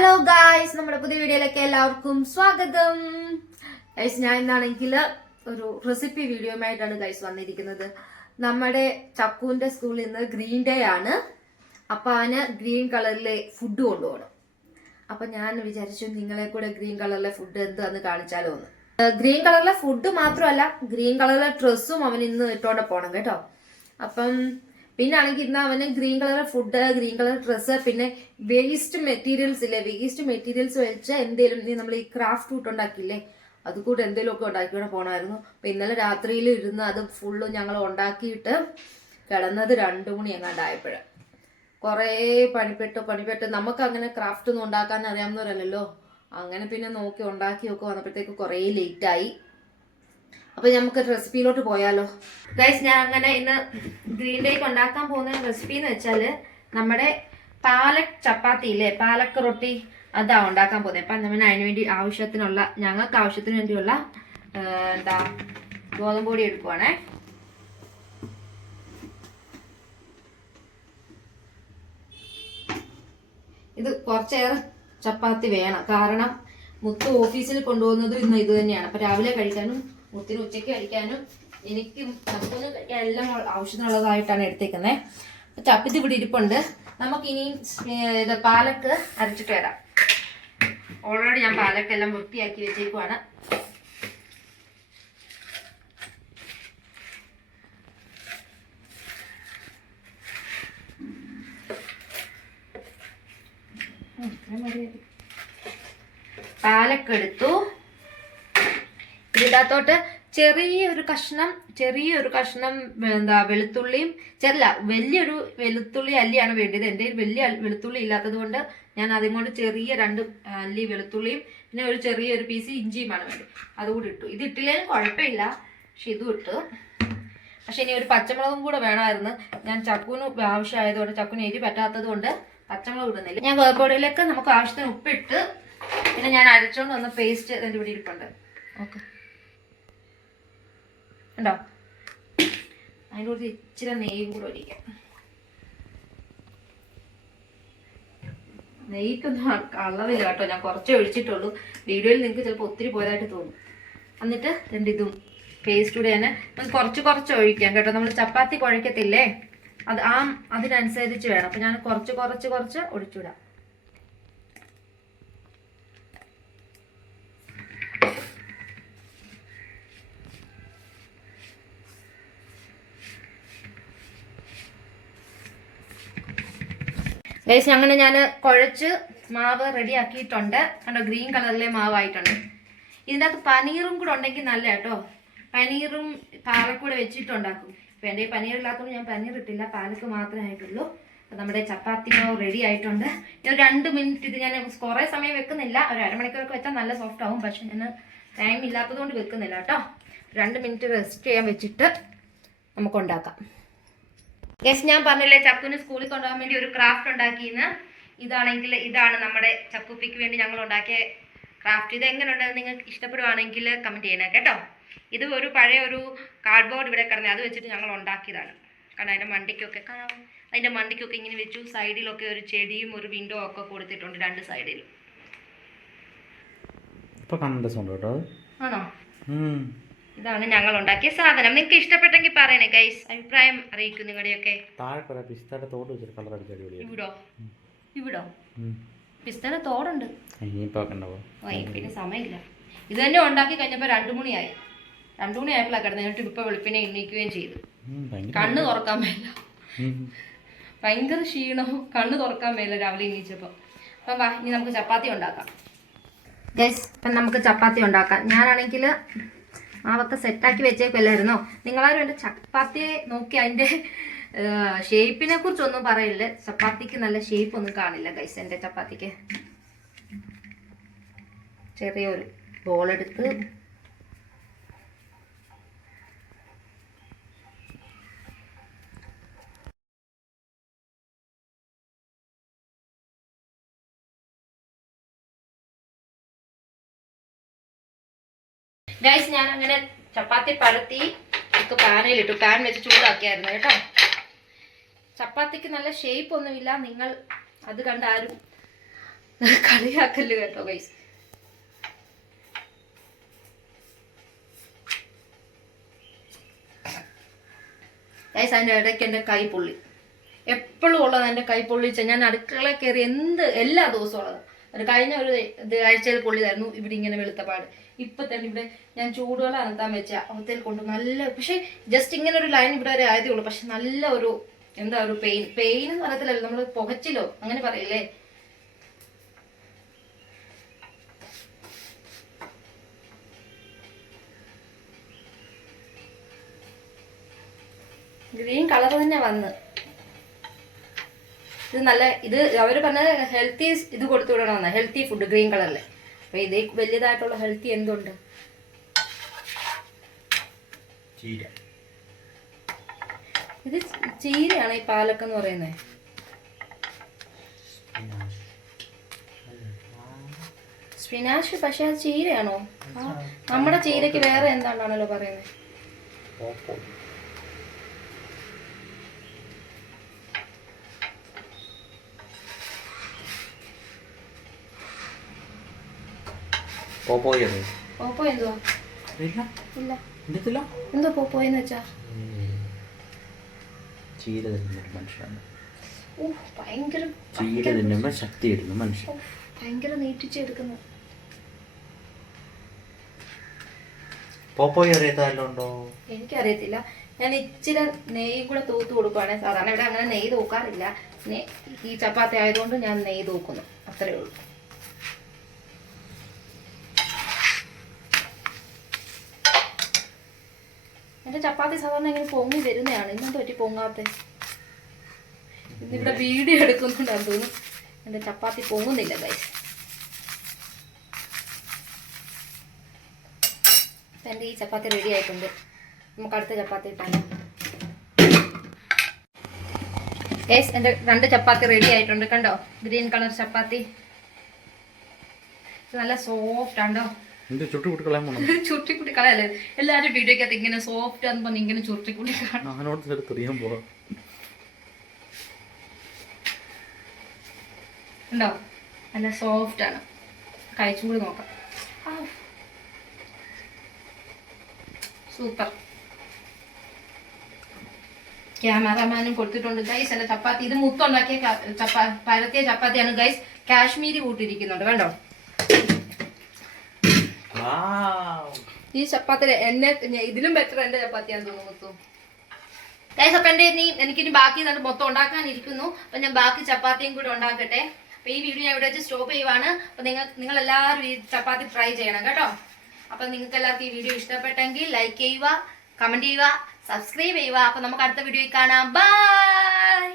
Hello guys, നമ്മുടെ പുതിയ വീഡിയോയിലേക്ക് എല്ലാവർക്കും സ്വാഗതം. ഗൈസ്, ഞാൻ ഇന്നാണെങ്കിൽ ഒരു റെസിപ്പി വീഡിയോയുമായിട്ടാണ് ഗൈസ് വന്നിരിക്കുന്നത്. നമ്മുടെ ചക്കുവിന്റെ സ്കൂളിൽ നിന്ന് ഗ്രീൻ ഡേ ആണ്. അപ്പൊ അവന് ഗ്രീൻ കളറിലെ ഫുഡ് കൊണ്ടുപോകണം. അപ്പൊ ഞാൻ വിചാരിച്ചു നിങ്ങളെ കൂടെ ഗ്രീൻ കളറിലെ ഫുഡ് എന്താന്ന് കാണിച്ചാലോ എന്ന്. ഗ്രീൻ കളറിലെ ഫുഡ് മാത്രമല്ല, ഗ്രീൻ കളറിലെ ഡ്രസ്സും അവൻ ഇന്ന് ഇട്ടോണ്ട് പോണം കേട്ടോ. അപ്പം പിന്നെ ആണെങ്കിൽ ഇന്ന് അവന് green colour food, green colour dress, പിന്നെ വേസ്റ്റ് മെറ്റീരിയൽസ് ഇല്ലേ, വേസ്റ്റ് മെറ്റീരിയൽസ് വെച്ച് എന്തെങ്കിലും നമ്മൾ ഈ ക്രാഫ്റ്റ് ഫുഡ് ഉണ്ടാക്കിയില്ലേ, അതുകൂടെ എന്തെങ്കിലും ഒക്കെ ഉണ്ടാക്കിക്കൂടെ പോകണമായിരുന്നു. അപ്പൊ ഇന്നലെ രാത്രിയിൽ ഇരുന്ന് അത് ഫുള്ള് ഞങ്ങൾ ഉണ്ടാക്കിയിട്ട് കിടന്നത് 2 മണി എങ്ങാണ്ടായപ്പോഴ്. കുറേ പണിപ്പെട്ട് നമുക്ക് അങ്ങനെ ക്രാഫ്റ്റ് ഒന്നും ഉണ്ടാക്കാൻ അറിയാവുന്നവരല്ലോ. അങ്ങനെ പിന്നെ നോക്കി ഉണ്ടാക്കി ഒക്കെ വന്നപ്പോഴത്തേക്ക് കുറേ ലേറ്റായി. അപ്പൊ നമുക്ക് റെസിപ്പിയിലോട്ട് പോയാലോ ഗൈസ്. ഞാൻ അങ്ങനെ ഇന്ന് ഗ്രീൻ ഡേക്ക് ഉണ്ടാക്കാൻ പോകുന്ന റെസിപ്പി എന്ന് വെച്ചാല് നമ്മുടെ പാലക് ചപ്പാത്തി ഇല്ലേ, പാലക് റൊട്ടി, അതാ ഉണ്ടാക്കാൻ പോകുന്നത്. അപ്പൊ നമ്മൾ അതിന് വേണ്ടി ആവശ്യത്തിനുള്ള, ഞങ്ങൾക്ക് ആവശ്യത്തിന് വേണ്ടിയുള്ള ഗോതമ്പ് പൊടി എടുക്കുവാണേ. ഇത് കുറച്ചേറെ ചപ്പാത്തി വേണം, കാരണം മുത്ത് ഓഫീസിൽ കൊണ്ടുപോകുന്നത് ഇന്ന് ഇത് തന്നെയാണ്. അപ്പൊ രാവിലെ കഴിക്കാനും മുത്തിന് ഉച്ചയ്ക്ക് കഴിക്കാനും എനിക്കും ചപ്പൂന്ന് കഴിക്കാൻ എല്ലാം ആവശ്യത്തിനുള്ളതായിട്ടാണ് എടുത്തേക്കുന്നത്. ചപ്പത്തി ഇവിടെ ഇരിപ്പുണ്ട്. നമുക്കിനി ഇത് പാലക്ക് അരച്ചിട്ട് വരാം. ഓൾറെഡി ഞാൻ പാലക്കെല്ലാം വൃത്തിയാക്കി വെച്ചേക്കുവാണ്. പാലക്കെടുത്തു. ഇതിനകത്തോട്ട് ചെറിയൊരു കഷ്ണം വെളുത്തുള്ളിയും, വലിയൊരു വെളുത്തുള്ളി അല്ലിയാണ് വേണ്ടത്. എൻ്റെ വലിയ വെളുത്തുള്ളി ഇല്ലാത്തത് കൊണ്ട് ഞാൻ അതും കൊണ്ട് ചെറിയ 2 അല്ലി വെളുത്തുള്ളിയും പിന്നെ ഒരു ചെറിയൊരു പീസ് ഇഞ്ചിയുമാണ് വേണ്ടത്. അതുകൂടി ഇട്ടു. ഇത് ഇട്ടില്ലേലും കുഴപ്പമില്ല, പക്ഷെ ഇതും ഇട്ടു. പക്ഷെ ഇനി ഒരു പച്ചമുളകും കൂടെ വേണമായിരുന്നു. ഞാൻ ചക്കുവിന് ആവശ്യമായതുകൊണ്ട്, ചക്കുവിന് എരി പറ്റാത്തത് കൊണ്ട് പച്ചമുളക് ഇടുന്നില്ല. ഞാൻ ഗോതമ്പൊടിയിലേക്ക് നമുക്ക് ആവശ്യത്തിന് ഉപ്പിട്ട്, പിന്നെ ഞാൻ അരച്ചോണ്ട് വന്ന പേസ്റ്റ് എൻ്റെ ഇവിടെ ഇരിപ്പുണ്ട്. ഓക്കെ, ഉണ്ടോ? അതിൻ്റെ കൂടെ ഇച്ചിരി നെയ്യും കൂടെ ഒഴിക്കാം. നെയ്ക്കൊന്നും അളവില്ല കേട്ടോ, ഞാൻ കുറച്ചേ ഒഴിച്ചിട്ടുള്ളൂ. വീഡിയോയിൽ നിങ്ങൾക്ക് ചിലപ്പോൾ ഒത്തിരി പോയതായിട്ട് തോന്നും. എന്നിട്ട് ഇതും പേസ്റ്റ് കൂടെ തന്നെ കുറച്ച് ഒഴിക്കാം കേട്ടോ. നമ്മൾ ചപ്പാത്തി കുഴക്കത്തില്ലേ, അതിനനുസരിച്ച് വേണം. അപ്പം ഞാൻ കുറച്ച് ഒഴിച്ചുവിടാം. ഗൈസ്, അങ്ങനെ ഞാൻ കുഴച്ച് മാവ് റെഡി ആക്കിയിട്ടുണ്ട്. കണ്ടോ, ഗ്രീൻ കളറിലെ മാവായിട്ടുണ്ട്. ഇതിൻ്റെ അകത്ത് പനീറും കൂടെ ഉണ്ടെങ്കിൽ നല്ല കേട്ടോ. പനീറും പാലക്കൂടെ വെച്ചിട്ടുണ്ടാക്കും. ഇപ്പം എൻ്റെ പനീർ ഇല്ലാത്തതുകൊണ്ട് ഞാൻ പനീർ ഇട്ടില്ല, പാലക്ക് മാത്രമേ ആയിട്ടുള്ളൂ. അപ്പം നമ്മുടെ ചപ്പാത്തി മാവ് റെഡി ആയിട്ടുണ്ട്. ഒരു 2 മിനിറ്റ് ഇത് ഞാൻ കുറേ സമയം വെക്കുന്നില്ല, ഒരു അരമണിക്കൂറൊക്കെ വെച്ചാൽ നല്ല സോഫ്റ്റ് ആവും. പക്ഷെ ഞാൻ ടൈം ഇല്ലാത്തത് കൊണ്ട് വെക്കുന്നില്ല കേട്ടോ. 2 മിനിറ്റ് റെസ്റ്റ് ചെയ്യാൻ വെച്ചിട്ട് നമുക്ക് ഉണ്ടാക്കാം. ഗൈസ്, ഞാൻ പറഞ്ഞില്ലേ ചക്കുവിന് സ്കൂളിൽ കൊണ്ടുപോകാൻ വേണ്ടി ഒരു ക്രാഫ്റ്റ് ഉണ്ടാക്കിയെന്ന്. ഇതാണ് നമ്മുടെ ചക്കുപ്പിക്ക് വേണ്ടി ഞങ്ങൾ ഉണ്ടാക്കിയ ക്രാഫ്റ്റ്. ഇത് എങ്ങനെ ഉണ്ടെന്ന് നിങ്ങൾക്ക് ഇഷ്ടപ്പെടുവാണെങ്കിൽ കമൻറ്റ് ചെയ്യണേ കേട്ടോ. ഇത് ഒരു പഴയ ഒരു കാർഡ്ബോർഡ് ഇവിടെ കിടന്നത്, അത് വെച്ചിട്ട് ഞങ്ങൾ ഉണ്ടാക്കിയതാണ്. കാരണം അതിൻ്റെ മണ്ടിക്കൊക്കെ ഇങ്ങനെ വെച്ചു. സൈഡിലൊക്കെ ഒരു ചെടിയും ഒരു വിൻഡോ ഒക്കെ കൊടുത്തിട്ടുണ്ട് 2 സൈഡിലും. ആണോ? ഇതാണ് ഞങ്ങൾ ഉണ്ടാക്കിയ സാധനം. നിങ്ങൾക്ക് ഇഷ്ടപ്പെട്ടെങ്കിൽ പറയണേ ഗൈസ്, അഭിപ്രായം അറിയിക്കും നിങ്ങളുടെയൊക്കെ. ഇവിടോ പിസ്തയുടെ തോടുണ്ട്. പിന്നെ സമയമില്ല. ഇത് തന്നെ ഉണ്ടാക്കി കഴിഞ്ഞപ്പോൾ 2 മണിയായി. 2 മണിയായപ്പോഴാണ് കിടന്നത്. എന്നിട്ട് ഇപ്പൊ വെളുപ്പിനെ എണീക്കുകയും ചെയ്തു. കണ്ണ് തുറക്കാൻ മേല, ഭയങ്കര ക്ഷീണവും, കണ്ണ് തുറക്കാൻ മേല രാവിലെ എണീച്ചപ്പോൾ. അപ്പം വാ, ഇനി നമുക്ക് ചപ്പാത്തി ഉണ്ടാക്കാം ഗൈസ്. അപ്പം നമുക്ക് ചപ്പാത്തി ഉണ്ടാക്കാം. ഞാനാണെങ്കിൽ മാവൊക്കെ സെറ്റാക്കി വെച്ചേക്കല്ലായിരുന്നോ. നിങ്ങളാരും എൻ്റെ ചപ്പാത്തിയെ നോക്കി അതിൻ്റെ ഷേപ്പിനെ കുറിച്ചൊന്നും പറയില്ല. ചപ്പാത്തിക്ക് നല്ല ഷേപ്പ് ഒന്നും കാണില്ല ഗൈസ്. എൻ്റെ ചപ്പാത്തിക്ക് ചെറിയൊരു ബോളെടുത്ത് ഗൈസ്, ഞാൻ അങ്ങനെ ചപ്പാത്തി പരത്തി പാനിലിട്ടു. പാൻ വെച്ച് ചൂടാക്കിയായിരുന്നു കേട്ടോ. ചപ്പാത്തിക്ക് നല്ല ഷേപ്പ് ഒന്നുമില്ല. നിങ്ങൾ അത് കണ്ടാരും കളിയാക്കല് കേട്ടോ ഗൈസ്. ഗൈസ് അതിൻ്റെ ഇടയ്ക്ക് എൻ്റെ കൈ പൊള്ളി. എപ്പോഴും ഉള്ളത് എൻ്റെ കൈ പൊള്ളിച്ച. ഞാൻ അടുക്കളയിൽ കയറി എല്ലാ ദിവസവും ഉള്ളത്. അത് കഴിഞ്ഞ ഒരു ആഴ്ചയിൽ പൊള്ളിയതായിരുന്നു. ഇവിടെ ഇങ്ങനെ വെളുത്തപ്പാട്. ഇപ്പൊ തന്നെ ഇവിടെ ഞാൻ ചൂടുവെള്ളം അനത്താൻ വെച്ച അവത്തേൽ കൊണ്ട് നല്ല, പക്ഷെ ജസ്റ്റ് ഇങ്ങനെ ഒരു ലൈൻ ഇവിടെ വരെ ആയതേ ഉള്ളൂ. പക്ഷെ നല്ല ഒരു എന്താ ഒരു പെയിൻ എന്ന് പറയത്തില്ലല്ലോ, നമ്മൾ പുകച്ചിലോ അങ്ങനെ പറയില്ലേ. ഗ്രീൻ കളർ തന്നെ വന്ന്. ഇത് നല്ല, ഇത് അവർ പറഞ്ഞ ഹെൽത്തി ഇത് കൊടുത്തു വിടണമെന്ന്, ഹെൽത്തി ഫുഡ് ഗ്രീൻ കളറില്. അപ്പൊ ഇതേ വലിയതായിട്ടുള്ള ഹെൽത്തി എന്തുണ്ട്? ഇത് ചീരയാണ് ഈ പാലക്ക എന്ന് പറയുന്നത്. സ്പിനാഷ്, പക്ഷെ അത് ചീരയാണോ? നമ്മുടെ ചീരക്ക് വേറെ എന്താണല്ലോ പറയുന്നത്. പോപ്പോ എന്തുവാ? എന്തോ പോപ്പോയെന്ന് വെച്ചാ ചീര തിന്നുന്ന മനുഷ്യനാണ്. ഭയങ്കര ചീര തിന്നുമ്പോ ശക്തി ഇടുന്ന മനുഷ്യൻ. ഭയങ്കര നീട്ടിച്ചെടുക്കുന്നു. പോപ്പോയി അറിയത്താലുണ്ടോ? എനിക്കറിയത്തില്ല. ഞാൻ ഇച്ചിരി നെയ്യും കൂടെ തൂത്ത് കൊടുക്കുവാണെ. സാധാരണ ഇവിടെ അങ്ങനെ നെയ്യ് തൂക്കാറില്ല. ഈ ചപ്പാത്തി ആയതുകൊണ്ട് ഞാൻ നെയ്യ് തൂക്കുന്നു, അത്രേ ഉള്ളൂ. എന്റെ ചപ്പാത്തി സാധാരണ ഇങ്ങനെ പൊങ്ങി വരുന്നതാണ്. ഇന്നെന്ത് പറ്റി പൊങ്ങാത്ത? ഇന്നിവിടെ വീഡിയോ എടുക്കുന്നുണ്ടാന്ന് തോന്നുന്നു. എന്റെ ചപ്പാത്തി പൊങ്ങുന്നില്ല ഗൈസ്. എന്റെ ഈ ചപ്പാത്തി റെഡി ആയിട്ടുണ്ട്. നമുക്ക് അടുത്ത ചപ്പാത്തി ഇട്ടാണ് ഗൈസ്. എന്റെ 2 ചപ്പാത്തി റെഡി ആയിട്ടുണ്ട്. കണ്ടോ, ഗ്രീൻ കളർ ചപ്പാത്തി. നല്ല സോഫ്റ്റ് ആണ്ടോ. ചുട്ടിക്കുട്ടി കളയല്ലേ എല്ലാരും വീഡിയോക്കകത്ത് ഇങ്ങനെ സോഫ്റ്റ് ആണെന്ന് പറഞ്ഞ് ഇങ്ങനെ ചുട്ടിക്കുട്ടി ഉണ്ടോ. നല്ല സോഫ്റ്റ് ആണ്. കഴിച്ചും കൂടി നോക്കാം. സൂപ്പർ. ക്യാമറമാനും കൊടുത്തിട്ടുണ്ട് ഗൈസ്. എന്റെ ചപ്പാത്തി ഇത് മുത്തുണ്ടാക്കിയ പരത്തിയ ചപ്പാത്തിയാണ് ഗൈസ്. കാശ്മീരി കൂട്ടിരിക്കുന്നുണ്ട് കണ്ടോ. ഈ ചപ്പാത്തി ഇതിലും ബെറ്റർ എന്റെ ചപ്പാത്തിയാന്ന് തോന്നുന്നു ഗൈസ്. അപ്പൊ എനിക്കിനി ബാക്കി മൊത്തം ഉണ്ടാക്കാനിരിക്കുന്നു. അപ്പൊ ഞാൻ ബാക്കി ചപ്പാത്തിയും കൂടെ ഉണ്ടാക്കട്ടെ. അപ്പൊ ഈ വീഡിയോ ഞാൻ ഇവിടെ വെച്ച് സ്റ്റോപ്പ് ചെയ്യുവാണ്. അപ്പൊ നിങ്ങൾ എല്ലാവരും ഈ ചപ്പാത്തി ട്രൈ ചെയ്യണം കേട്ടോ. അപ്പൊ നിങ്ങൾക്ക് എല്ലാവർക്കും ഈ വീഡിയോ ഇഷ്ടപ്പെട്ടെങ്കിൽ ലൈക്ക് ചെയ്യുക, കമന്റ് ചെയ്യുക, സബ്സ്ക്രൈബ് ചെയ്യുക. അപ്പൊ നമുക്ക് അടുത്ത വീഡിയോയിൽ കാണാം. ബൈ.